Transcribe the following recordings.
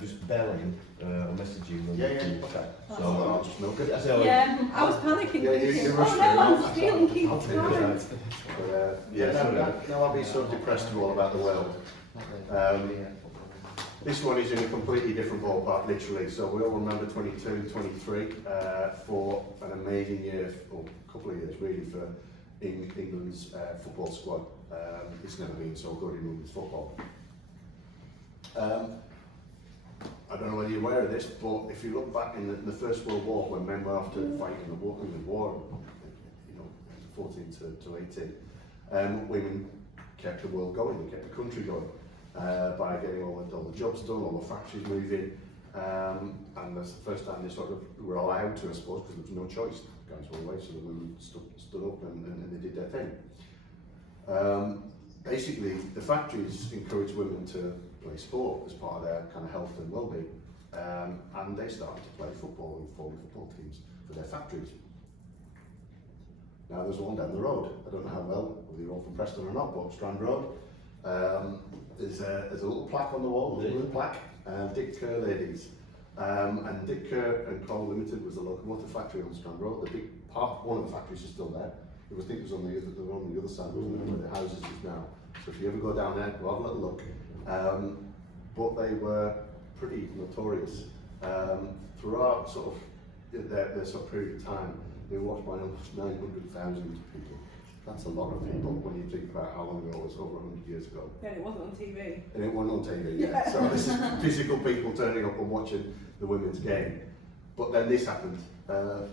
just belling or messaging them. Okay. So I'll just milk it. So, I was panicking. Yeah, you oh rushed no, I'm stealing Keith's time. No, I'll be so depressed all about the world. This one is in a completely different ballpark, literally. So we all remember 22, 23 for an amazing year, or a couple of years really, for England's football squad. It's never been so good in England's football. I don't know whether you're aware of this, but if you look back in the First World War, when men were off to fight in the war, 14 to 18, women kept the world going, they kept the country going by getting all the jobs done, all the factories moving, and that's the first time they sort of were allowed to, I suppose, because there was no choice. The guys were away, so the women stood up and they did their thing. Basically, the factories encouraged women to play sport as part of their kind of health and well-being, and they started to play football and form football teams for their factories. Now there's one down the road. I don't know how well, whether you're all from Preston or not, but Strand Road. There's a little plaque on the wall, a little plaque, Dick Kerr Ladies. And Dick Kerr and Coal Limited was the locomotive factory on Strand Road. The big part, one of the factories is still there. I think it was on the other side, where the houses is now. So if you ever go down there, go have a little look. But they were pretty notorious. Throughout sort of their sort of period of time, they were watched by almost 900,000 people. That's a lot of people when you think about how long ago it was, over 100 years ago. Yeah, it wasn't on TV. And it wasn't on TV, yeah. So this is physical people turning up and watching the women's game. But then this happened. It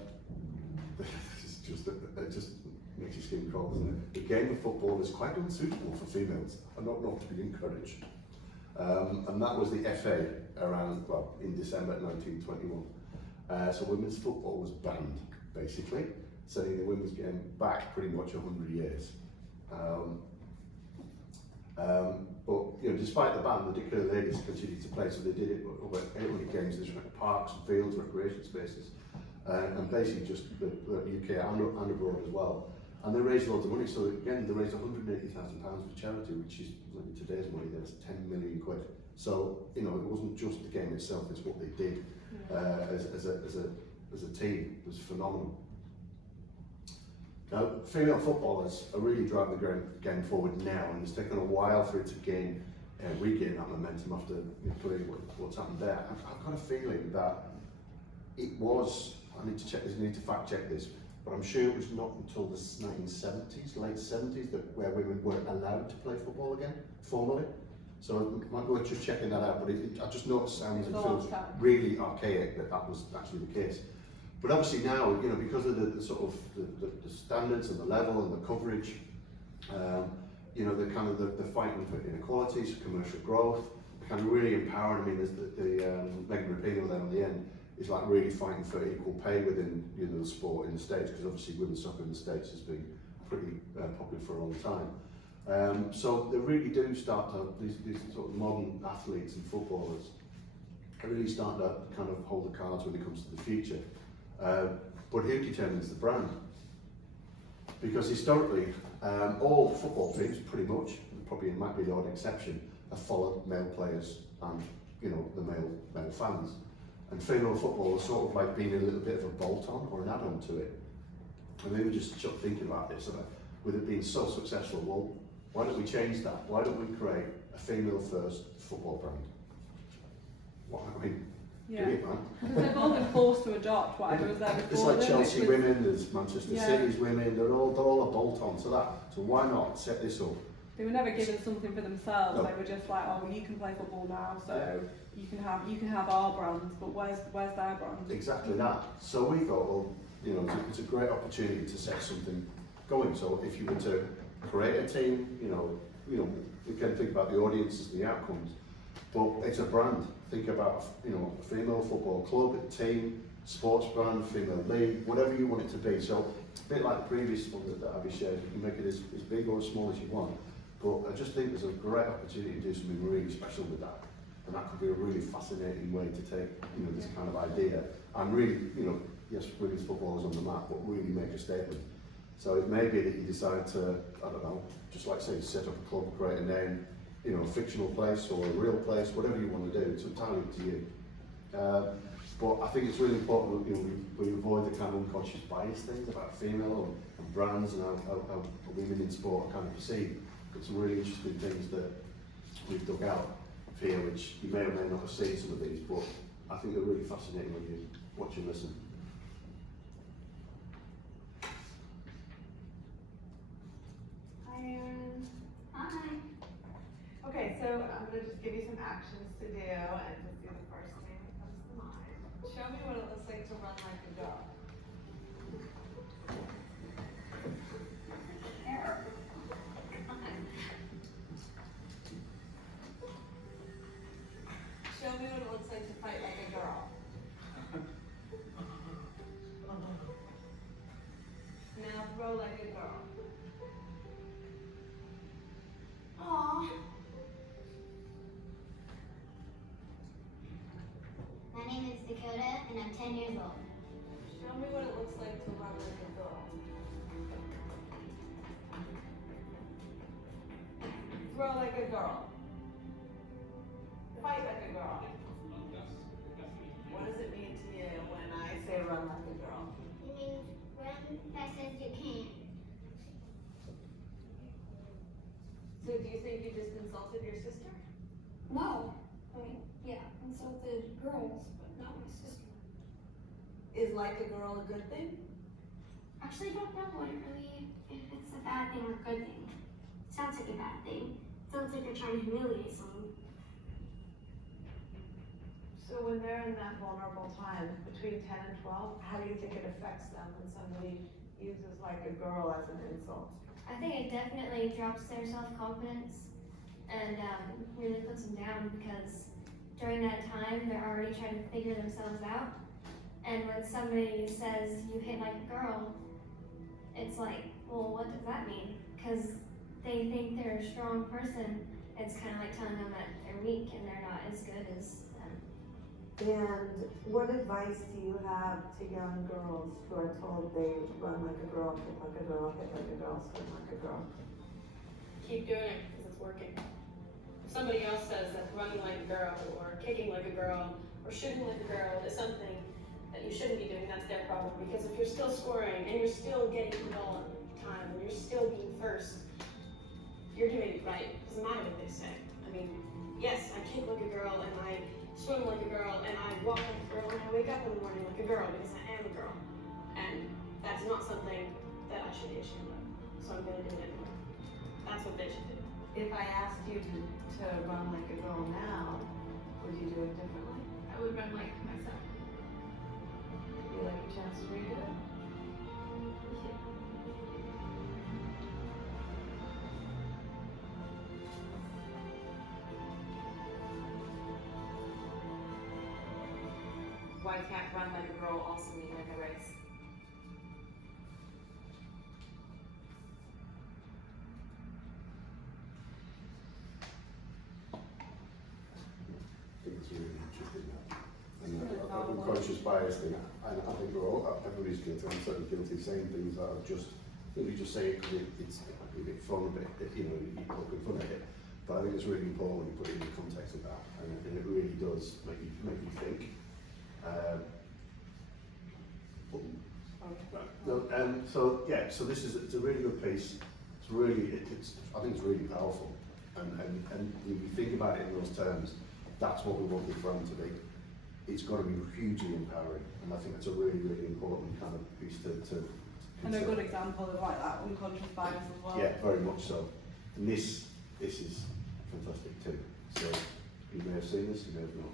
just makes your skin crawl, doesn't it? The game of football is quite unsuitable for females, and not to be encouraged. And that was the FA around, well, in December 1921. So women's football was banned, basically, setting the women's game back pretty much 100 years. But despite the ban, the Dick Kerr Ladies continued to play, so they did it over 800 games in different parks, fields, recreation spaces, and basically just the UK and abroad as well. And they raised loads of money, so again, they raised £180,000 for charity, which is, like in today's money, that's 10 million quid. So, it wasn't just the game itself, it's what they did as a team. It was phenomenal. Now, female footballers are really driving the game forward now, and it's taken a while for it to regain that momentum after clearly what's happened there. I've got a feeling that it was, I need to check this, I need to fact check this, but I'm sure it was not until the 1970s, late 70s, where women were allowed to play football again, formally. So it might be worth just checking that out, but I just know it sounds and feels really archaic that was actually the case. But obviously now, because of the sort of the standards and the level and the coverage, the kind of the fighting for inequalities, commercial growth, kind of really empowering. I mean, there's the Megan Rapinoe then on the end is like really fighting for equal pay within the sport in the States, because obviously women's soccer in the States has been pretty popular for a long time. So they really do start to, these sort of modern athletes and footballers are really starting to kind of hold the cards when it comes to the future. But who determines the brand? Because historically, all football teams, pretty much, probably it might be the odd exception, have followed male players and the male fans. And female football has sort of like been a little bit of a bolt-on or an add-on to it. And then we just start thinking about this, with it being so successful, well, why don't we change that? Why don't we create a female-first football brand? Do it, man. They've all been forced to adopt whatever was there before. It's like Chelsea women, there's Manchester City's women, they're all a bolt-on to that. So why not set this up? They were never given something for themselves. No. They were just like, oh, you can play football now, so you can have our brands, but where's their brand? Exactly that. So we thought, well, it's a great opportunity to set something going. So if you were to create a team, we can think about the audiences, the outcomes, but it's a brand. Think about, a female football club, a team, sports brand, female league, whatever you want it to be. So a bit like the previous one that Abby shared, you can make it as big or as small as you want. But I just think there's a great opportunity to do something really special with that. And that could be a really fascinating way to take, this kind of idea and really, yes, women's football is on the map, but really make a statement. So it may be that you decide to, I don't know, just like say, set up a club, create a name, you know, a fictional place or a real place, whatever you want to do, it's entirely up to you. But I think it's really important that, you know, we avoid the kind of unconscious bias things about female and brands and how women in sport are kind of perceived. Got some really interesting things that we've dug out here, which you may or may not have seen some of these, but I think they're really fascinating when you watch and listen. Hi, Erin. Hi. Okay, so I'm gonna just give you some actions to do and just do the first thing that comes to mind. Show me what it looks like to run like a girl. Show me what it looks like to fight like a girl. Now throw like a girl. Aww. My name is Dakota and I'm 10 years old. Show me what it looks like to run like a girl. Throw like a girl. Fight like a girl. What does it mean to you when I say run like a girl? It means run fast as you can. So do you think you just insulted your sister? No, I mean, yeah, insulted girls, but not my sister. Is like a girl a good thing? Actually, I don't know really if it's a bad thing or a good thing. Sounds like a bad thing. Sounds like you're trying to humiliate someone. So when they're in that vulnerable time between 10 and 12, how do you think it affects them when somebody uses like a girl as an insult? I think it definitely drops their self-confidence and really puts them down because during that time they're already trying to figure themselves out. And when somebody says you hit like a girl, it's like, well, what does that mean? Because they think they're a strong person. It's kind of like telling them that they're weak and they're not as good as them. And what advice do you have to young girls who are told they run like a girl, hit like a girl, hit like a girl, swim like a girl? Keep doing it because it's working. If somebody else says that running like a girl or kicking like a girl or shooting like a girl is something that you shouldn't be doing, that's their problem. Because if you're still scoring and you're still getting the ball on time and you're still being first, you're doing it right. It doesn't matter what they say. I mean, yes, I kick like a girl and I swim like a girl and I walk like a girl and I wake up in the morning like a girl because I am a girl. And that's not something that I should be ashamed of. So I'm gonna do it anyway. That's what they should do. If I asked you to run like a girl now, would you do it differently? I would run like myself. Would you like a chance to redo it? Why can't run like a girl also mean like a race? I think it's really interesting that. And unconscious bias thing, and I think everybody's guilty. I'm certainly guilty of saying things that are just, you just say it because it's a bit fun, a bit, you poking fun at it. But I think it's really important when you put it in the context of that, and it really does make you think. So this is, it's a really good piece. It's really, I think it's really powerful, and when you think about it in those terms, that's what we want the brand to be. It's got to be hugely empowering, and I think that's a really, really important kind of piece to And a consider. good example of like that unconscious bias as well. Yeah, very much so. And this is fantastic too. So you may have seen this, you may have not.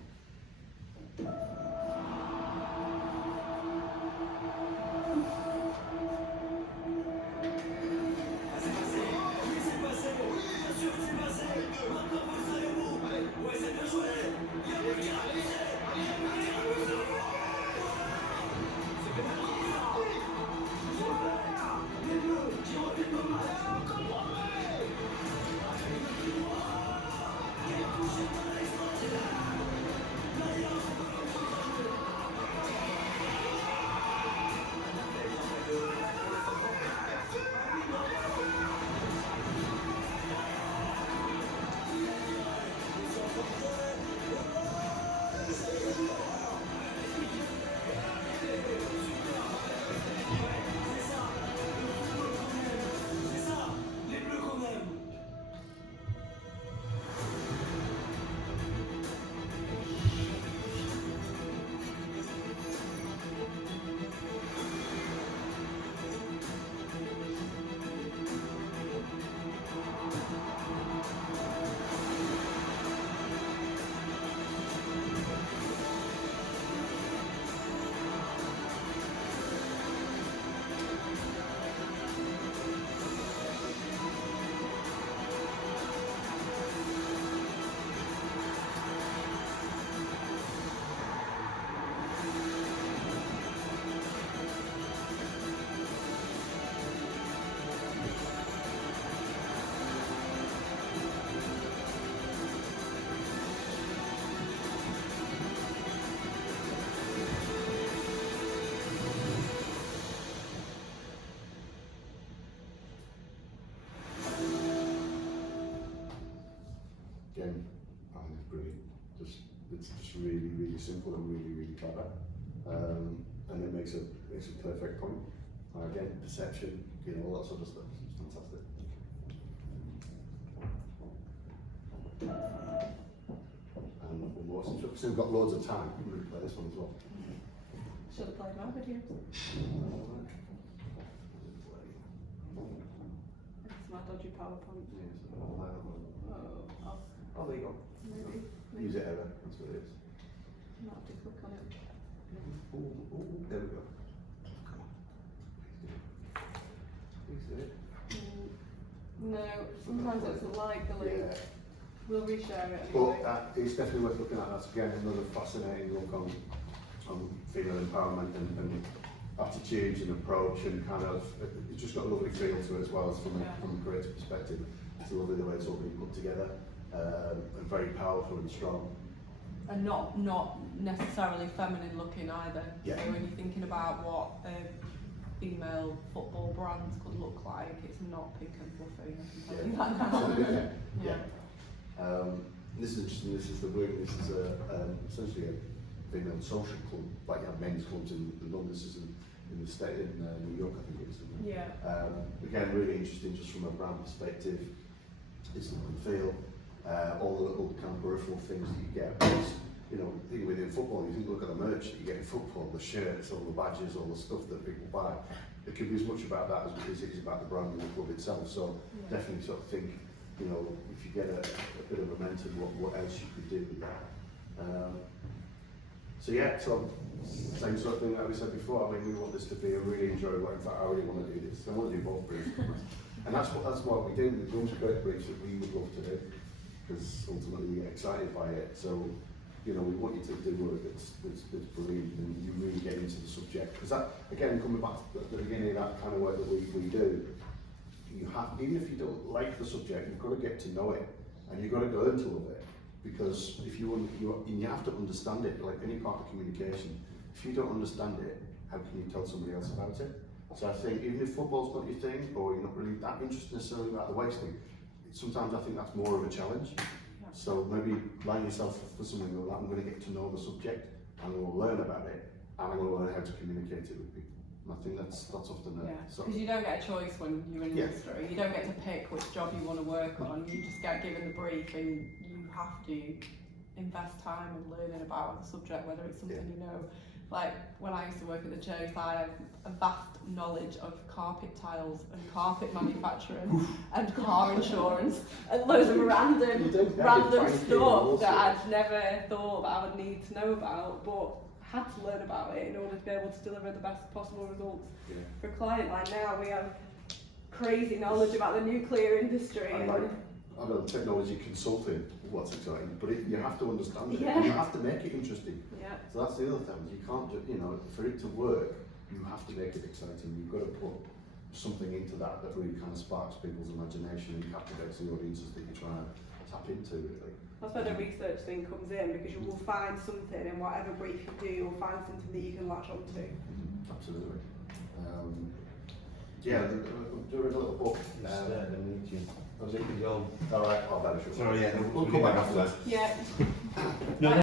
really, really simple and really, really clever. And it makes a perfect point. Again, perception, all that sort of stuff. It's fantastic. And one more, since we've got loads of time, we can play this one as well. Should have played my videos. It's my dodgy PowerPoint. Oh, there you go. Maybe. Use it ever, that's what it is. Might have to click on it. There we go. Come on. Please do it. No, sometimes it's like the link. Yeah. We'll reshare it But anyway. it's definitely worth looking at. That's again another fascinating look on female empowerment and attitudes and approach and kind of, it's just got a lovely feel to it as well as from a creative perspective. It's lovely the way it's all been put together and very powerful and strong. And not necessarily feminine looking either. Yeah. So when you're thinking about what a female football brands could look like, it's not pink and fluffy. I can tell you that now. Yeah. This is interesting. This is the word. This is essentially a female social club, like you have men's clubs in London. This is in the state in New York, I think it is. Isn't it? Yeah. Again, really interesting, just from a brand perspective. It's look and feel. All the little kind of peripheral things that you get. Because, think within football, you think look at the merch that you get in football, the shirts, all the badges, all the stuff that people buy. It could be as much about that as it is about the brand and the club itself. So definitely sort of think, if you get a bit of momentum, what else you could do with that. So same sort of thing that we said before. I mean, we want this to be a really enjoyable. In fact, I really want to do this. I want to do both briefs, and that's what we do. The Drums Great briefs that we would love to do, because ultimately we get excited by it. So, we want you to do work that's brilliant, and you really get into the subject. Because that, again, coming back to the beginning of that kind of work that we do, you have, even if you don't like the subject, you've got to get to know it, and you've got to learn to love it. Because if you have to understand it, like any part of communication. If you don't understand it, how can you tell somebody else about it? So I think even if football's not your thing, or you're not really that interested necessarily about the wasting, sometimes I think that's more of a challenge. So maybe line yourself for something like that. I'm going to get to know the subject, I'm going to learn about it, and I'm going to learn how to communicate it with people. And I think that's often because you don't get a choice when you're in industry. You don't get to pick which job you want to work on. You just get given the brief, and you have to invest time in learning about the subject, whether it's something you know. Like when I used to work at the church, I have a vast knowledge of carpet tiles and carpet manufacturing and car insurance and loads of random stuff that I'd never thought that I would need to know about, but had to learn about it in order to be able to deliver the best possible results for a client. Like now we have crazy knowledge about the nuclear industry. I know technology consulting, what's exciting, but you have to understand it, and you have to make it interesting. Yeah. So that's the other thing, you can't just, for it to work, you have to make it exciting. You've got to put something into that really kind of sparks people's imagination and captivates the audiences that you're trying to tap into, really. That's where the research thing comes in, because you will find something in whatever brief you do, you'll find something that you can latch on to. Absolutely. They're doing a little book. All right, I'll better show. Sorry, yeah, we'll come back after that. Yeah. No,